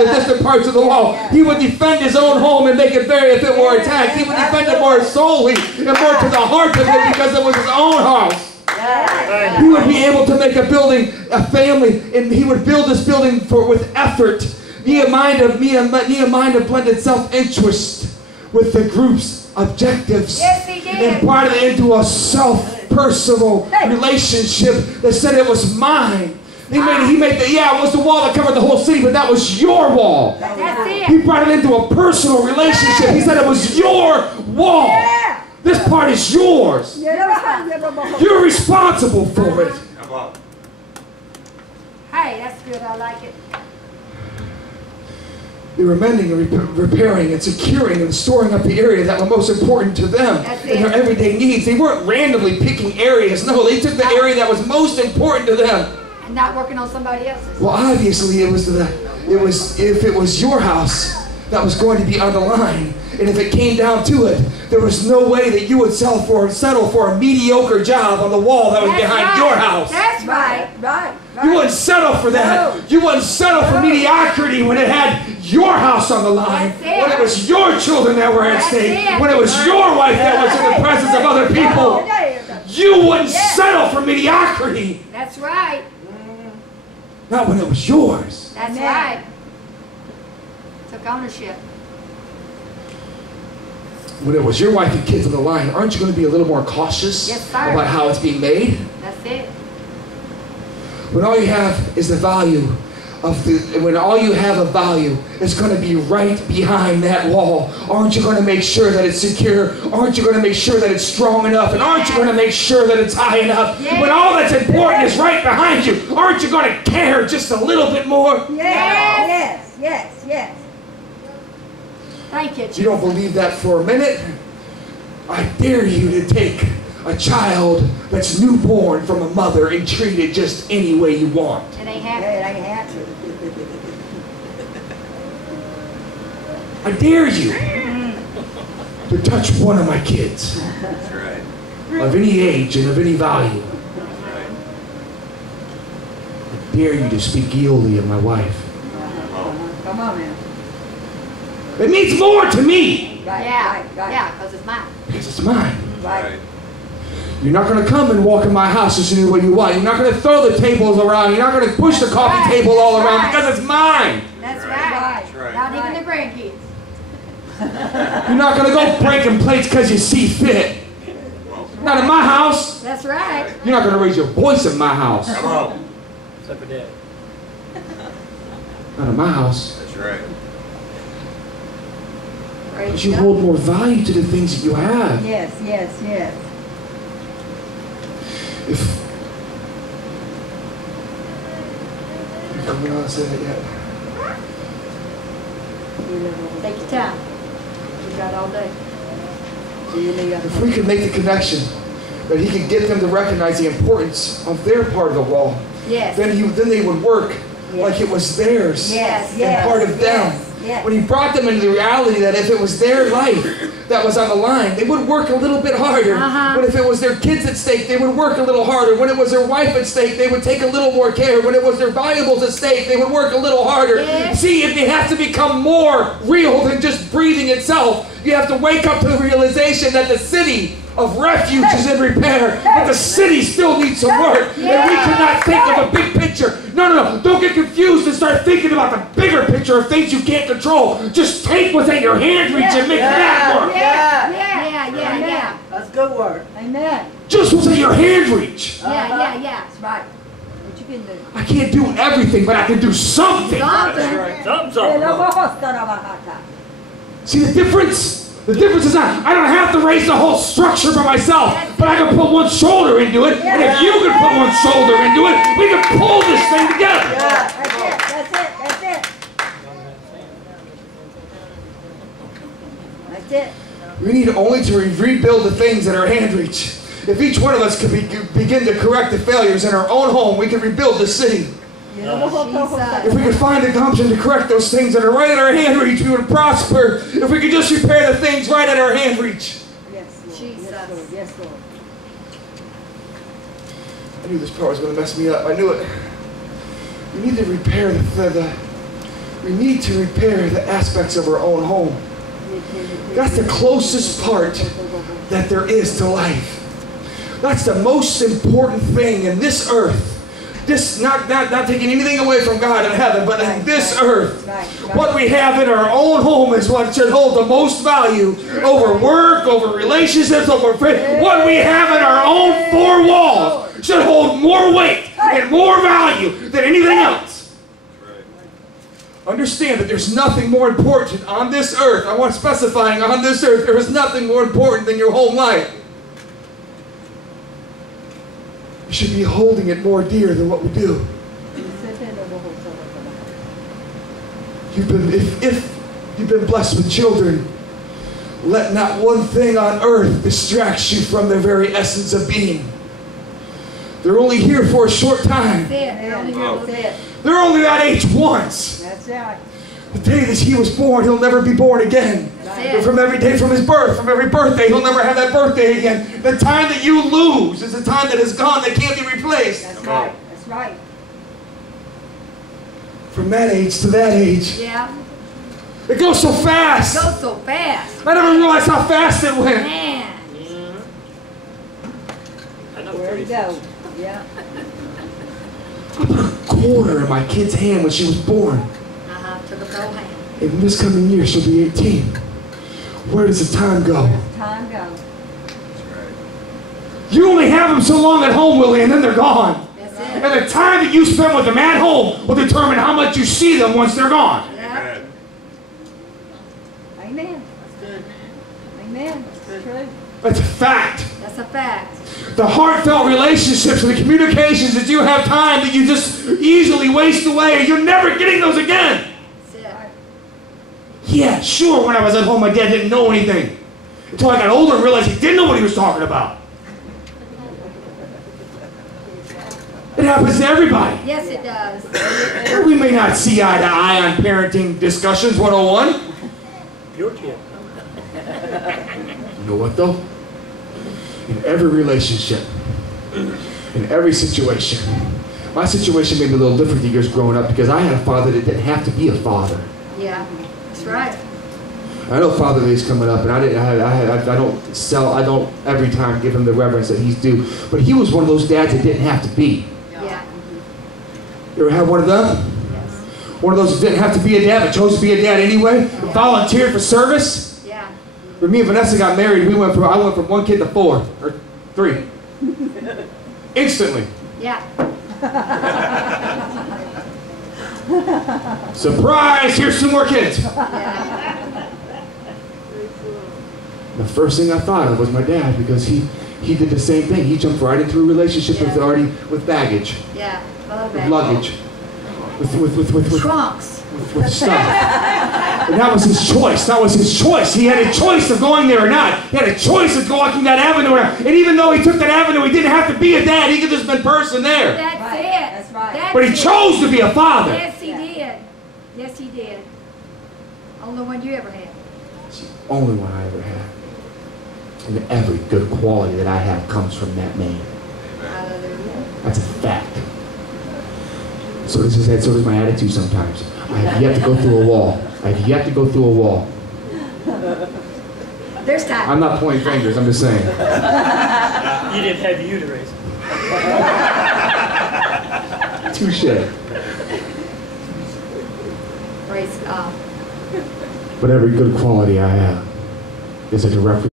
the distant parts of the wall. He would defend his own home and make it very if it were attacked. He would defend it more solely and more to the heart of it because it was his own house. He would be able to make a building, a family, and he would build this building with effort. Nehemiah blended self-interest with the group's objectives. Yes, he did. And brought it into a self-personal relationship that said it was mine. He made it was the wall that covered the whole city, but that was your wall. That's it. He brought it into a personal relationship. He said it was your wall. Yeah. This part is yours. You're responsible for it. Hey, that's good. I like it. They were mending and repairing and securing and storing up the area that were most important to them in their everyday needs. They weren't randomly picking areas. No, they took the area that was most important to them. And not working on somebody else's. Well, obviously, if it was your house that was going to be on the line, and if it came down to it, there was no way that you would settle for a mediocre job on the wall that was behind your house. That's right. You wouldn't settle for that. You wouldn't settle for mediocrity when it had your house on the line, when it was your children that were at stake, when it was your wife that was in the presence of other people. You wouldn't settle for mediocrity. That's right. Not when it was yours. That's right. Took ownership. When it was your wife and kids on the line, aren't you going to be a little more cautious about how it's being made? That's it. When all you have is the value when all you have of value is going to be right behind that wall, aren't you going to make sure that it's secure? Aren't you going to make sure that it's strong enough? And aren't you going to make sure that it's high enough? When all that's important is right behind you, aren't you going to care just a little bit more? Yes. Thank you, Jesus. You don't believe that for a minute? I dare you to take a child that's newborn from a mother and treat it just any way you want. It ain't happening. I dare you to touch one of my kids. That's right. Of any age and of any value. That's right. I dare you to speak illy of my wife. Come on now. It means more to me. Yeah, because it's mine. Because it's mine. Right. You're not going to come and walk in my house just any way you want. You're not going to throw the tables around. You're not going to push the coffee table all around because it's mine. That's right. Not even the grandkids. You're not going to go breaking plates because you see fit. Not in my house. That's right. You're not going to raise your voice in my house. Come on. Except for Dad. Not in my house. That's right. Because you hold more value to the things that you have. Yes. If I'm not say that yet. Take your time. You got all day. If we could make the connection that he could get them to recognize the importance of their part of the wall, Yes. then they would work like it was theirs and part of them. Yes. When he brought them into the reality that if it was their life that was on the line, they would work a little bit harder. When if it was their kids at stake, they would work a little harder. When it was their wife at stake, they would take a little more care. When it was their valuables at stake, they would work a little harder. Yes. See, if they have to become more real than just breathing itself, you have to wake up to the realization that the city of refuge is in repair, but the city still needs some work. And we cannot think of a big picture. No. Don't get confused and start thinking about the bigger picture of things you can't control. Just take what's at your hand reach and make that work. Yeah. That's good work. Amen. Just what's at your hand reach. Yeah. That's right. What you can do. I can't do everything, but I can do something. Something. See the difference? The difference is not, I don't have to raise the whole structure by myself, but I can put one shoulder into it, and if you can put one shoulder into it, we can pull this thing together. That's it. We need only to rebuild the things that are hand reach. If each one of us could begin to correct the failures in our own home, we can rebuild the city. If we could find the gumption to correct those things that are right at our hand reach, we would prosper. If we could just repair the things right at our hand reach. Yes, Lord. I knew this part was going to mess me up. I knew it. We need to repair We need to repair the aspects of our own home. That's the closest part that there is to life. That's the most important thing in this earth. This not taking anything away from God in heaven, but in this earth. What we have in our own home is what should hold the most value over work, over relationships, over friends. What we have in our own four walls should hold more weight and more value than anything else. Understand that there's nothing more important on this earth. I want specifying on this earth, there is nothing more important than your home life. You should be holding it more dear than what we do. If you've been blessed with children, let not one thing on earth distract you from their very essence of being. They're only here for a short time. They're only here a little bit. They're only that age once. That's right. The day that he was born, he'll never be born again. That's From every day from his birth, from every birthday, he'll never have that birthday again. The time that you lose is the time that is gone that can't be replaced. That's right. That's right. From that age to that age. Yeah. It goes so fast. It goes so fast. I never realized how fast it went. Man. I know Where to go? Yeah. I put a quarter in my kid's hand when she was born. Took a whole hand. In this coming year, she'll be 18. Where does the time go? Where does time go? You only have them so long at home, Willie, and then they're gone. That's it. And the time that you spend with them at home will determine how much you see them once they're gone. Yeah. Amen. That's good. Amen. That's true. That's a fact. That's a fact. The heartfelt relationships and the communications that you have time that you just easily waste away, you're never getting those again. That's it. Yeah, sure, when I was at home, my dad didn't know anything. Until I got older and realized he didn't know what he was talking about. It happens to everybody. Yes, it does. We may not see eye to eye on parenting discussions 101. Your kid. You know what though? In every relationship, in every situation, my situation may be a little different than yours growing up because I had a father that didn't have to be a father. Yeah, that's right. I know Father Day's coming up, and I don't every time give him the reverence that he's due. But he was one of those dads that didn't have to be. Yeah. You ever had one of them? Yes. One of those that didn't have to be a dad, but chose to be a dad anyway? Volunteered for service? Yeah. When me and Vanessa got married, I went from one kid to 4, or 3. Instantly. Yeah. Surprise! Here's 2 more kids. Yeah. The first thing I thought of was my dad because he did the same thing. He jumped right into a relationship with baggage, Yeah. with luggage, with Trunks. with stuff. And that was his choice. That was his choice. He had a choice of going there or not. He had a choice of walking that avenue. And even though he took that avenue, he didn't have to be a dad. He could just been person there. That's Right. it. That's right. That's But he it. chose to be a father. Yes, he did. Yes, he did. Only one you ever had. It's the only one I ever had. And every good quality that I have comes from that man. Hallelujah. That's a fact. So does his head, so does my attitude sometimes. I have yet to go through a wall. I have yet to go through a wall. There's time. I'm not pointing fingers, I'm just saying. You didn't have uterus. Touche. Praise God. But every good quality I have is a direct